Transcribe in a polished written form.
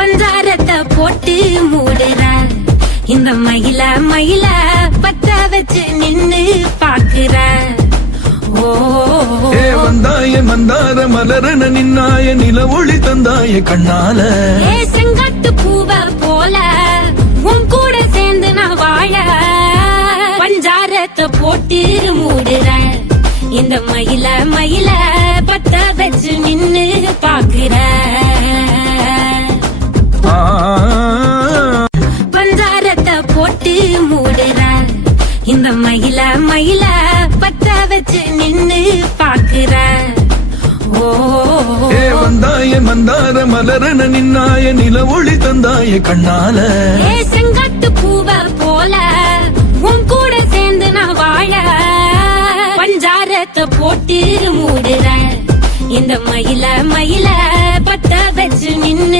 பஞ்சாரத்தை போட்டு மூடுற இந்த மயில மயில பத்த வச்சு நின்னு பாக்குற வந்தாய மந்தார மலரன நின்னாய நில ஒளி தந்தாய கண்ணால செங்காட்டு பூவ போல உன் கூட சேர்ந்து நான் வாழ பஞ்சாரத்தை போட்டு மூடுற இந்த மயில மயில பத்த வச்சு நின்னு பாக்குற பஞ்சாரத்தை போட்டு மூடுற இந்த மயில மயில பத்த வச்சு நின்னு பாக்குற வந்தாய மந்தார மலரன நின்னாய நில ஒளி தந்தாய கண்ணால செங்காட்டு பூவ போல உன் கூட சேர்ந்து நான் வாழ பஞ்சாரத்தை போட்டு மூடுற இந்த மயில மயில பத்த வச்சு நின்னு